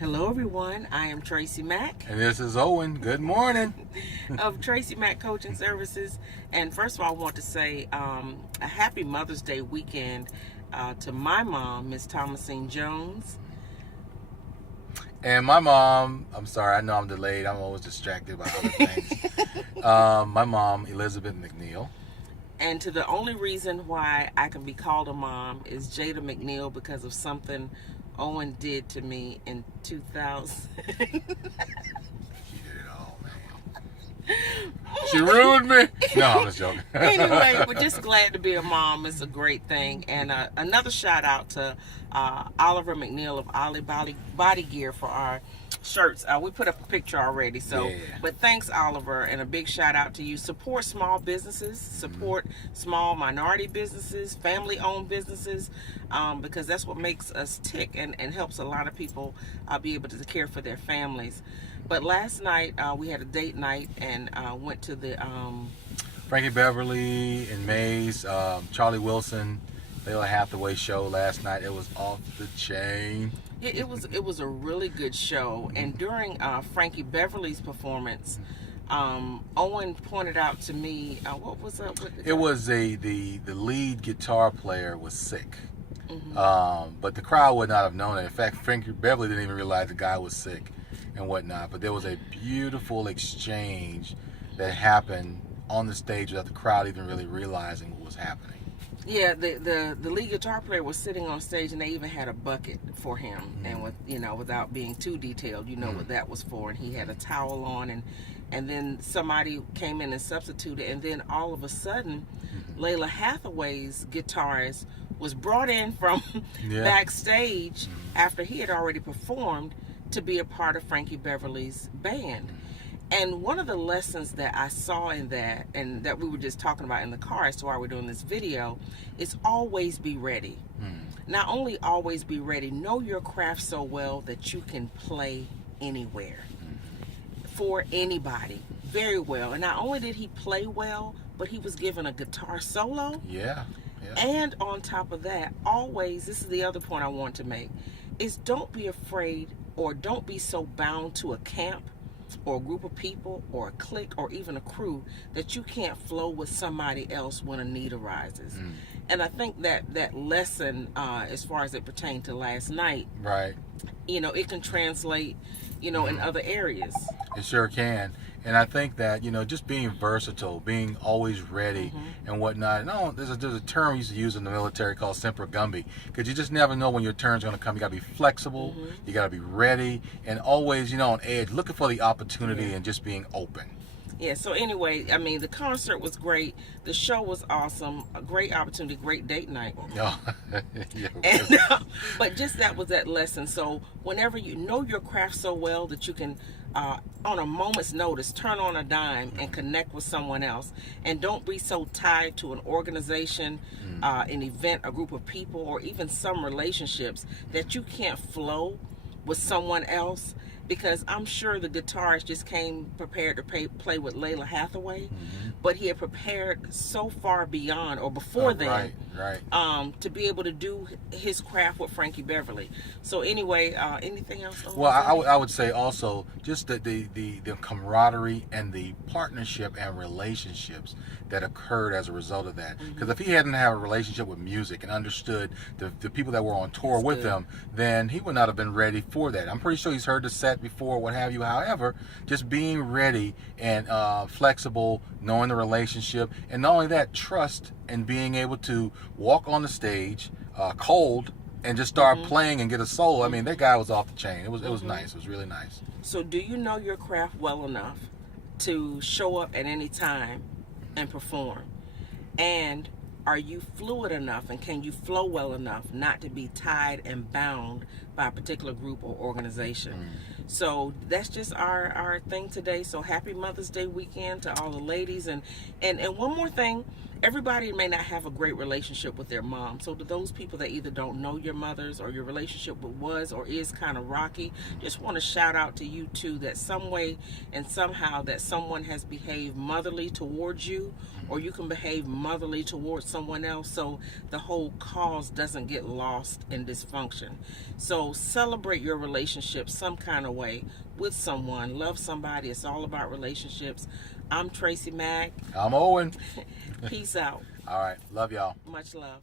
Hello, everyone. I am Tracy Mack And this is Owen. Good morning. of Tracy Mack Coaching Services. And first of all, I want to say a happy Mother's Day weekend to my mom, Miss Thomasine Jones. And my mom, I'm sorry, I know I'm delayed. I'm always distracted by other things. My mom, Elizabeth McNeil. And to the only reason why I can be called a mom is Jada McNeil because of something Owen did to me in 2000. She did it all, man. She ruined me. No, I'm just joking. Anyway, we're just glad to be a mom. It's a great thing. And another shout out to Oliver McNeil of Ollie Body Gear for our shirts. We put up a picture already. So, Yeah. But thanks, Oliver, and a big shout out to you. Support small businesses, support small minority businesses, family-owned businesses, because that's what makes us tick and helps a lot of people be able to care for their families. But last night we had a date night and went to the Frankie Beverly and Mays, Charlie Wilson, Layla Hathaway show last night. It was off the chain. it was a really good show. And during Frankie Beverly's performance, Owen pointed out to me what was up with It was the lead guitar player was sick. Mm-hmm. But the crowd would not have known it. In fact, Frankie Beverly didn't even realize the guy was sick and whatnot. But there was a beautiful exchange that happened on the stage without the crowd even really realizing what was happening. Yeah, the lead guitar player was sitting on stage, and they even had a bucket for him. And with without being too detailed, what that was for. And he had a towel on, and then somebody came in and substituted, and then all of a sudden, Layla Hathaway's guitarist was brought in from backstage after he had already performed to be a part of Frankie Beverly's band. And one of the lessons that I saw in that, and that we were just talking about in the car as to why we're doing this video, is always be ready. Not only always be ready, know your craft so well that you can play anywhere for anybody very well. And not only did he play well, but he was given a guitar solo. Yeah. And on top of that, always, this is the other point I want to make, is don't be afraid or don't be so bound to a camp or a group of people or a clique or even a crew that you can't flow with somebody else when a need arises. And I think that lesson, as far as it pertained to last night, Right. It can translate, in other areas. It sure can. And I think that, just being versatile, being always ready and whatnot. No, there's a term we used to use in the military called semper gumby, because you just never know when your turn's going to come. You got to be flexible, you got to be ready, and always, on edge, looking for the opportunity and just being open. Yeah, so anyway, the concert was great. The show was awesome. A great opportunity, great date night. Yeah. And, but just that was that lesson. So whenever you know your craft so well that you can, on a moment's notice, turn on a dime and connect with someone else. And don't be so tied to an organization, an event, a group of people, or even some relationships that you can't flow with someone else. Because I'm sure the guitarist just came prepared to play with Layla Hathaway, but he had prepared so far beyond or before then, to be able to do his craft with Frankie Beverly. So anyway, anything else? Well, I would say also just the camaraderie and the partnership and relationships that occurred as a result of that. Because if he hadn't had a relationship with music and understood the people that were on tour with him, then he would not have been ready for that. I'm pretty sure he's heard the set before, what have you. However, just being ready and flexible, knowing the relationship, and not only that, trust and being able to walk on the stage cold and just start playing and get a solo. I mean, that guy was off the chain. It was nice. It was really nice. So do you know your craft well enough to show up at any time and perform? And are you fluid enough and can you flow well enough not to be tied and bound by a particular group or organization? So that's just our thing today. So happy Mother's Day weekend to all the ladies. And one more thing, everybody may not have a great relationship with their mom. So to those people that either don't know your mothers or your relationship was or is kind of rocky, just want to shout out to you too, that some way and somehow that someone has behaved motherly towards you, or you can behave motherly towards someone else, so the whole cause doesn't get lost in dysfunction. So So celebrate your relationship some kind of way with someone. Love somebody. It's all about relationships. I'm Tracy Mack. I'm Owen. Peace out. All right. Love y'all. Much love.